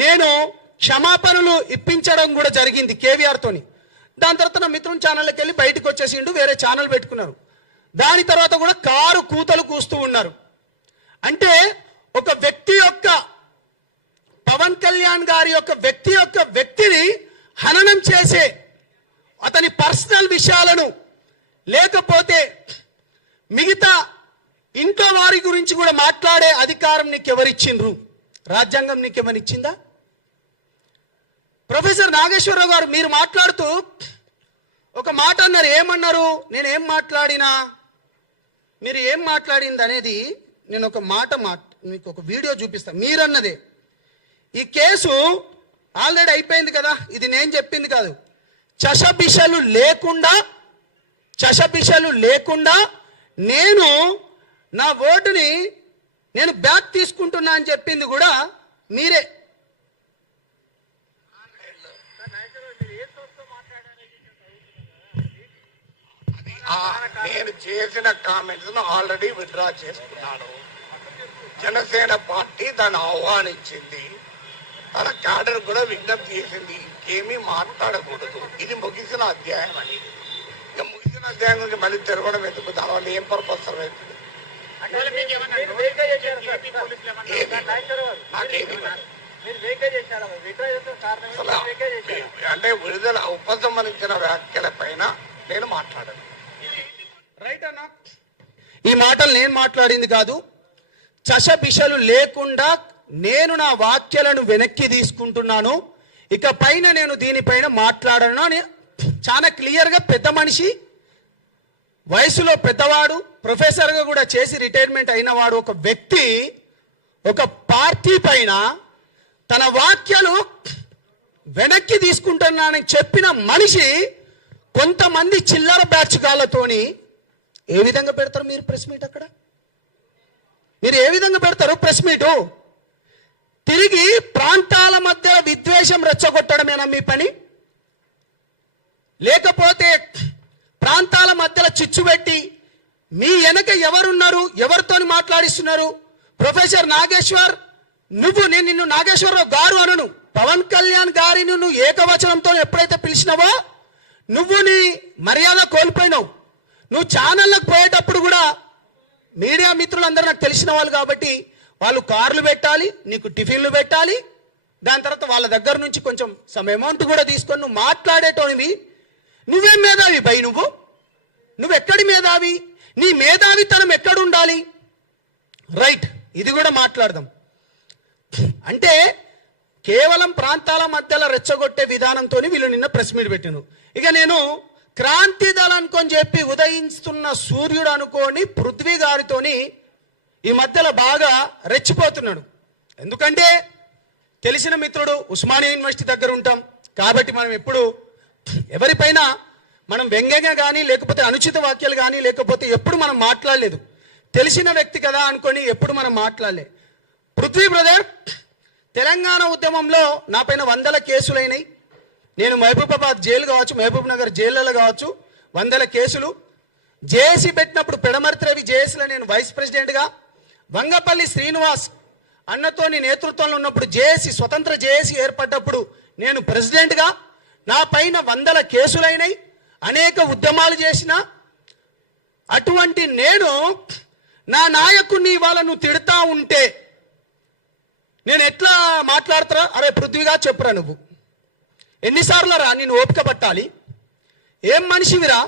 నేను క్షమాపణలు ఇప్పించడం కూడా జరిగింది కేవీఆర్ తోని. దాని తర్వాత నా మిత్రుని ఛానల్కి వెళ్ళి బయటకు వచ్చేసిండు, వేరే ఛానల్ పెట్టుకున్నారు. దాని తర్వాత కూడా కారు కూతలు కూస్తూ ఉన్నారు. అంటే ఒక వ్యక్తి యొక్క, పవన్ కళ్యాణ్ గారి యొక్క వ్యక్తిని హననం చేసే, అతని పర్సనల్ విషయాలను, లేకపోతే మిగతా ఇంట్లో వారి గురించి కూడా మాట్లాడే అధికారం నీకెవరిచ్చిండ్రు? రాజ్యాంగం నీకేమనిచ్చిందా? ప్రొఫెసర్ నాగేశ్వరరావు గారు మీరు మాట్లాడుతూ ఒక మాట అన్నారు. ఏమన్నారు? నేనేం మాట్లాడినా, మీరు ఏం మాట్లాడింది అనేది నేను ఒక మాట మీకు ఒక వీడియో చూపిస్తాను. మీరన్నదే. ఈ కేసు ఆల్రెడీ అయిపోయింది కదా, ఇది నేను చెప్పింది కాదు. చషబిషలు లేకుండా నేను నా ఓటుని నేను బ్యాక్ తీసుకుంటున్నా అని చెప్పింది కూడా మీరే. నేను చేసిన కామెంట్స్ ఆల్రెడీ విత్డ్రా చేసుకున్నాను. జనసేన పార్టీ దాన్ని ఆహ్వానించింది, తన క్యాడర్ కూడా విజ్ఞప్తి చేసింది ఇంకేమీ మాట్లాడకూడదు, ఇది ముగిసిన అధ్యాయం అని. ఇక ముగిసిన అధ్యాయం నుంచి మళ్ళీ తిరగడం ఎందుకు? దానివల్ల ఏం పర్పస్ అవుతుంది? అంటే విడుదల ఉపసంహరించిన వ్యాఖ్యల పైన నేను మాట్లాడాను. రైట్ అన్నా, ఈ మాటలు నేను మాట్లాడింది కాదు. చషబిషలు లేకుండా నేను నా వాక్యాలను వెనక్కి తీసుకుంటున్నాను, ఇక పైన నేను దీనిపైన మాట్లాడను అని చాలా క్లియర్గా, పెద్ద మనిషి, వయసులో పెద్దవాడు, ప్రొఫెసర్గా కూడా చేసి రిటైర్మెంట్ అయిన వాడు, ఒక వ్యక్తి ఒక పార్టీ పైన తన వాక్యాలు వెనక్కి తీసుకుంటున్నానని చెప్పిన మనిషి కొంతమంది చిల్లర బ్యాచ్ గాళ్ళతోని ఏ విధంగా పెడతారు మీరు ప్రెస్ మీట్? అక్కడ మీరు ఏ విధంగా పెడతారు ప్రెస్ మీటు? తిరిగి ప్రాంతాల మధ్య విద్వేషం రెచ్చగొట్టడమేనా మీ పని? లేకపోతే ప్రాంతాల మధ్యలో చిచ్చు పెట్టి మీ వెనక ఎవరున్నారు, ఎవరితోని మాట్లాడిస్తున్నారు? ప్రొఫెసర్ నాగేశ్వర్, నేను నిన్ను నాగేశ్వరరావు గారు అనను. పవన్ కళ్యాణ్ గారిని నువ్వు ఏకవచనంతో ఎప్పుడైతే పిలిచినావో నువ్వు నీ మర్యాద కోల్పోయినావు. నువ్వు ఛానళ్ళకు పోయేటప్పుడు కూడా మీడియా మిత్రులందరూ నాకు తెలిసిన వాళ్ళు కాబట్టి వాళ్ళు కార్లు పెట్టాలి, నీకు టిఫిన్లు పెట్టాలి, దాని తర్వాత వాళ్ళ దగ్గర నుంచి కొంచెం సమ్ అమౌంట్ కూడా తీసుకొని నువ్వు మాట్లాడేటోనివి. నువ్వేం మేధావి బై? నువ్వెక్కడి మేధావి? నీ మేధావితనం ఎక్కడ ఉండాలి? రైట్, ఇది కూడా మాట్లాడదాం. అంటే కేవలం ప్రాంతాల మధ్యలో రెచ్చగొట్టే విధానంతో వీళ్ళు నిన్న ప్రెస్ మీట్ పెట్టాను. ఇక నేను క్రాంతి దళం అనుకొని చెప్పి ఉదయిస్తున్న సూర్యుడు అనుకోని పృథ్వీ గారితోని ఈ మధ్యలో బాగా రెచ్చిపోతున్నాడు. ఎందుకంటే తెలిసిన మిత్రుడు, ఉస్మానియా యూనివర్సిటీ దగ్గర ఉంటాం కాబట్టి మనం ఎప్పుడు ఎవరిపైన మనం వ్యంగ్యంగా కానీ లేకపోతే అనుచిత వాక్యాలు కానీ లేకపోతే ఎప్పుడు మనం మాట్లాడలేదు. తెలిసిన వ్యక్తి కదా అనుకొని ఎప్పుడు మనం మాట్లాడలే. పృథ్వీ బ్రదర్, తెలంగాణ ఉద్యమంలో నా పైన 100 కేసులైనాయి. నేను మహబూబాబాద్ జైలు కావచ్చు, మహబూబ్ నగర్ జైళ్ళలో కావచ్చు 100 కేసులు. జేఏసీ పెట్టినప్పుడు పెడమర్తి రవి జేఏసీలో నేను వైస్ ప్రెసిడెంట్గా, వంగపల్లి శ్రీనివాస్ అన్నతోని నేతృత్వంలో ఉన్నప్పుడు జేఏసీ, స్వతంత్ర జేఏసీ ఏర్పడ్డప్పుడు నేను ప్రెసిడెంట్గా, నా పైన 100 కేసులైనాయి, అనేక ఉద్యమాలు చేసిన అటువంటి నేను నా నాయకుడిని ఇవాళ నువ్వు తిడతా ఉంటే నేను ఎట్లా మాట్లాడతారా? అరే పృథ్వీగా చెప్పురా, నువ్వు ఎన్నిసార్లు రా నేను ఓపిక పట్టాలి? ఏం మనిషివిరా?